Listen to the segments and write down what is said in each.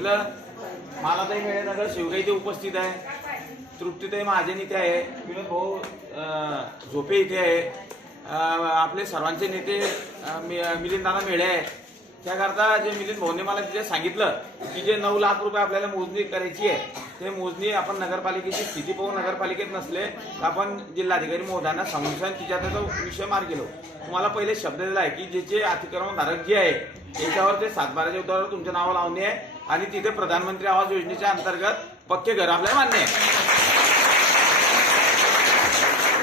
सांगितलं. मालाताई मेळेनगर शिवगाई इथे उपस्थित आहे, तृप्तीताई महाजन इथे आहे, विनोद भाऊ झोपे इथे आहे, आपले सर्वांचे नेते मिलिंददादा मेळे आहे. त्याकरता जे मिलिंद भाऊने मला तिथे सांगितलं की जे 9 लाख रुपये आपल्याला मोजणी करायची आहे, ते मोजणी आपण नगरपालिकेची स्थिती पाहून नगरपालिकेत नसले तर आपण जिल्हाधिकारी महोदयांना सांगून तिच्याचा विषय मार्गी लावू. तुम्हाला पहिले शब्द दिला आहे की ज्याचे अतिक्रमणधारक जे आहे त्याच्यावर ते 7/12च्या उतारावर तुमच्या नाव लावणे आहे आणि तिथे प्रधानमंत्री आवास योजनेच्या अंतर्गत पक्के घर आपल्याला मान्य आहे.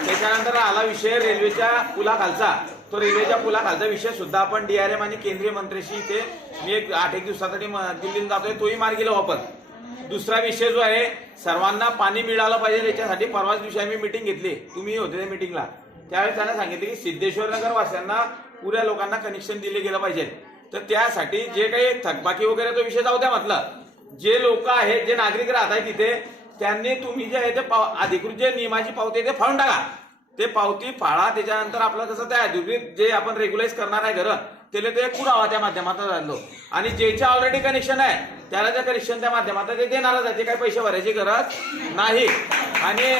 त्याच्यानंतर आला विषय रेल्वेच्या पुलाखालचा. तो रेल्वेच्या पुलाखालचा विषय सुद्धा आपण DRM आणि केंद्रीय मंत्र्याशी इथे मी 8 दिवसासाठी दिल्लीला जातोय, तोही मार्गी लावू आपण. दुसरा विषय जो आहे, सर्वांना पाणी मिळालं पाहिजे याच्यासाठी परवाच दिवशी आम्ही मीटिंग घेतली, तुम्ही होते त्या मीटिंगला. त्यावेळेस त्यांना सांगितले की सिद्धेश्वर नगर वासियांना पुऱ्या लोकांना कनेक्शन दिले गेलं पाहिजे. तर त्यासाठी जे काही थकबाकी वगैरे तो विषय जाऊ द्या म्हटलं. जे लोक आहेत, जे नागरिक राहत आहेत तिथे, त्यांनी तुम्ही जे आहे ते अधिकृत जे नियमाची पावती ते फाळून टाका. ते पावती फाळा. त्याच्यानंतर आपलं कसं त्या अधिकृत जे आपण रेग्युलाइज करणार आहे घर त्याला ते पुरावा त्या माध्यमातून झालो. आणि ज्याचे ऑलरेडी कनेक्शन आहे त्याला त्या कनेक्शनच्या माध्यमातून ते देणारच आहे, ते काही पैसे भरायची गरज नाही. आणि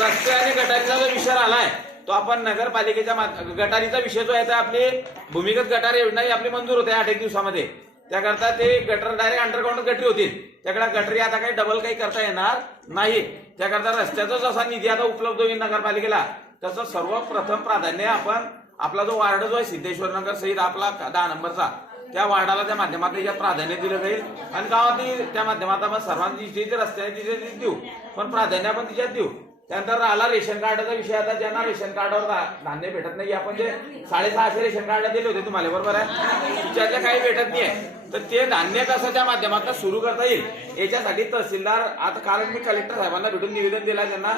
रस्ते आणि गटारीचा जो विषय आलाय तो आपण नगरपालिकेच्या गटारीचा विषय जो आहे तर आपली भूमिगत गटार योजना ही आपली मंजूर होते 8 दिवसामध्ये. त्याकरता ते गटर डायरेक्ट अंडरग्राउंड गटरी होतील. त्याकडे गटरी आता काही डबल काही करता येणार नाही. त्याकरता रस्त्याचा जसा निधी आता उपलब्ध होईल नगरपालिकेला तसं सर्वप्रथम प्राधान्य आपण आपला जो वार्ड जो आहे सिद्धेश्वर नगर सहित आपला 10 नंबरचा त्या वार्डाला त्या माध्यमातून याच्यात प्राधान्य दिलं जाईल. आणि गावातही त्या माध्यमातून सर्वांची जे रस्ते आहेत तिथे देऊ, पण प्राधान्य आपण तिच्यात देऊ. त्यानंतर आला रेशन कार्डाचा विषय. आता ज्यांना रेशन कार्डावर धान्य भेटत नाही, आपण जे 650 रेशन कार्ड दिले होते तुम्हाला, बरोबर आहे, तिच्यातल्या काही भेटत नाही आहे, तर ते धान्य कसं त्या माध्यमातून सुरू करता येईल याच्यासाठी तहसीलदार आता काल मी कलेक्टर साहेबांना भेटून निवेदन दिला त्यांना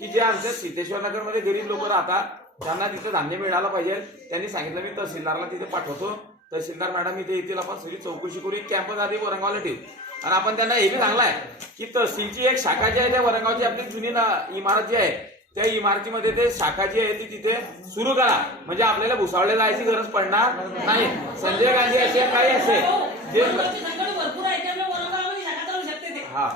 की जे आमच्या सिद्धेश्वर नगरमध्ये गरीब लोक राहतात त्यांना तिथे धान्य मिळालं पाहिजे. त्यांनी सांगितलं मी तहसीलदारला तिथे पाठवतो, तहसीलदार मॅडम इथे येतील, आपण सगळी चौकशी करू, कॅम्पस आधी वरंगावला ठेवू. आणि आपण त्यांना हे बी सांगलाय की तहसीलची एक शाखा जी आहे त्या वरंगावची आपली जुनी इमारत जी आहे त्या इमारतीमध्ये ते शाखा जी आहे ती तिथे सुरू करा, म्हणजे आपल्याला भुसावळला जायची गरज पडणार नाही. संजय गांधी असे काही असे जे हा,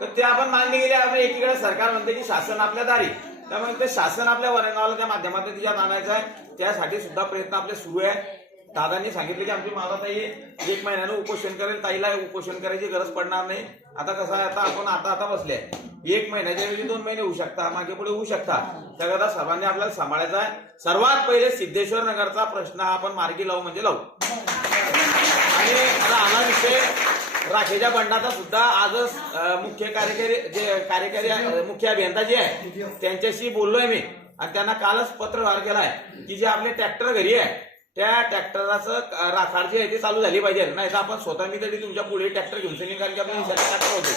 तर ते आपण मान्य केले. आपण एकीकडे सरकार म्हणते की शासन आपल्या दारी, त्यामुळे ते शासन आपल्या वरंगावला त्या माध्यमातून तिच्यात आणायचं आहे. त्यासाठी सुद्धा प्रयत्न आपले सुरू आहे. दादांनी सांगितले की आमची मालाताई 1 महिन्यानं उपोषण करेल, ताईला उपोषण करायची गरज पडणार नाही. आता कसं आहे, आता आपण आता बसले 1 महिन्याच्या ऐवजी 2 महिने होऊ शकता, मागे पुढे होऊ शकता. त्याकरता सर्वांनी आपल्याला सांभाळायचा आहे. सर्वात पहिले सिद्धेश्वर नगरचा प्रश्न हा आपण मार्गी लावू म्हणजे लावू. आणि आता आला विषय राखेच्या बंडाचा सुद्धा आजच मुख्य कार्यकारी मुख्य अभियंता जे आहे त्यांच्याशी बोललोय मी आणि त्यांना कालच पत्र व्यवहार केलाय की जे आपले ट्रॅक्टर घरी आहे त्या ट्रॅक्टराचं राखाड जी आहे ती चालू झाली पाहिजे. नाही तर आपण स्वतः मी तरी तुमच्या पुढे ट्रॅक्टर घेऊन सगळी, कारण की आपण ट्रॅक्टर होतो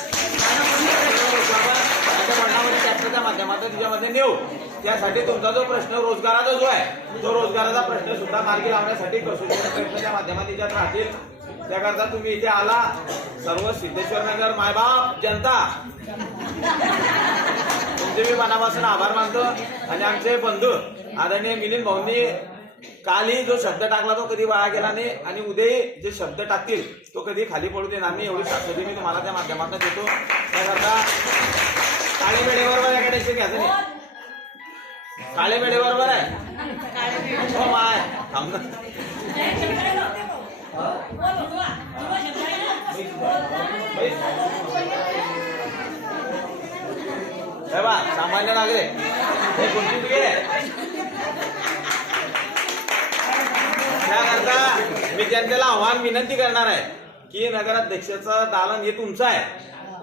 बंडामध्ये ट्रॅक्टरच्या माध्यमातून तिच्यामध्ये नेऊ. त्यासाठी तुमचा जो प्रश्न रोजगाराचा जो आहे तो रोजगाराचा प्रश्न सुद्धा मार्गी लावण्यासाठी प्रयत्नाच्या माध्यमात तिच्यात राहतील. त्याकरता तुम्ही इथे आला, सर्व सिद्धेश्वर नगर मायबाप जनता तुमचे मी मनापासून आभार मानतो. आणि आमचे बंधू आदरणीय मिलिंद भाऊंनी कालही जो शब्द टाकला तो कधी वाया गेला नाही आणि उद्याही जे शब्द टाकतील तो कधी खाली पडू देणार नाही, एवढी शाश्वती मी तुम्हाला त्या माध्यमातून देतो. त्याकरता काळे वेळे बरोबर आहे, टेन्शन घ्यायचं नाही. काळे वेळे बरोबर आहे, हो माय थांब बा सामान्य नागरिक हे कोणती त्याकरता मी जनतेला आव्हान विनंती करणार आहे की नगराध्यक्षाचं दालन हे तुमचं आहे.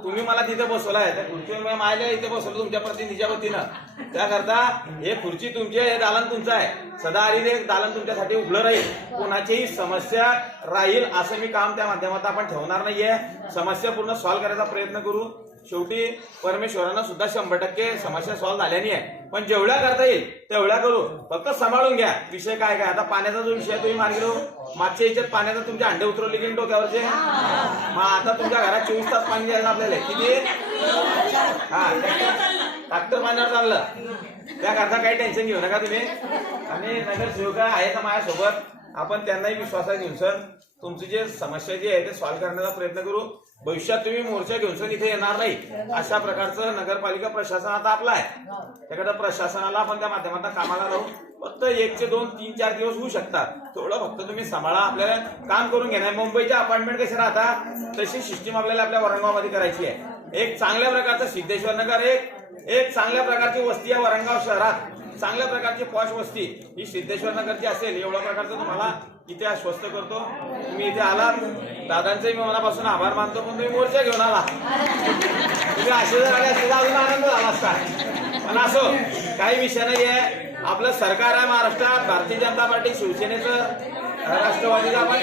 तुम्ही मला तिथे बसवलाय, त्या खुर्चीवर माझ्या इथे बसवलं तुमच्या प्रतिनिधीच्या वतीनं. त्याकरता हे खुर्ची तुमची आहे, हे दालन तुमचं आहे. सदा हरी दालन तुमच्यासाठी उघडं राहील, कोणाचीही समस्या राहील असं मी काम त्या माध्यमात आपण ठेवणार नाहीये. समस्या पूर्ण सॉल्व्ह करायचा प्रयत्न करू. शेवटी परमेश्वरानं सुद्धा 100% समस्या सॉल्व्ह झाल्यानी आहे, पण जेवढ्या करता येईल तेवढ्या करू. फक्त सांभाळून घ्या. विषय काय काय आता पाण्याचा जो विषय तुम्ही मार्गी लावू. मागच्या याच्यात पाण्याचा तुमचे अंडे उतरवले की डोक्यावरचे, मग आता तुमच्या घरात 24 तास पाणी द्यायला आपल्याला किती, हा ट्रॅक्टर पाण्यावर चाललं. त्याकरता काही टेन्शन घेऊ नका तुम्ही. आणि नगरसेवक आहे तर माझ्यासोबत, आपण त्यांनाही विश्वासात घेऊन सर तुमची जे समस्या जी आहे ते सॉल्व्ह करण्याचा प्रयत्न करू. भविष्यात तुम्ही मोर्चा घेऊन इथे येणार नाही अशा प्रकारचं नगरपालिका प्रशासन आता आपलं आहे. त्याकडे प्रशासनाला आपण त्या माध्यमातून कामाला राहू. फक्त 1 ते 2, 3, 4 दिवस होऊ शकतात. थोडं फक्त तुम्ही सांभाळा. आपल्याला काम करून घेणार. मुंबईच्या अपार्टमेंट कसे राहतात तशी सिस्टीम आपल्याला आपल्या वरंगावमध्ये करायची आहे. एक चांगल्या प्रकारचं सिद्धेश्वर नगर, एक चांगल्या प्रकारची वस्ती आहे वरंगाव शहरात. चांगल्या प्रकारची पॉश वस्ती ही सिद्धेश्वर नगरची असेल एवढ्या प्रकारचं तुम्हाला इथे आश्वस्त करतो. तुम्ही इथे आलात, दादांचे मी मनापासून आभार मानतो. पण तुम्ही मोर्चा घेऊन आला. तुम्ही असे जर आले असते तर अजून आनंद झाला असता. पण असो, काही विषय नाही आहे. आपलं सरकार आहे महाराष्ट्रात, भारतीय जनता पार्टी, शिवसेनेचं, राष्ट्रवादीचं आपण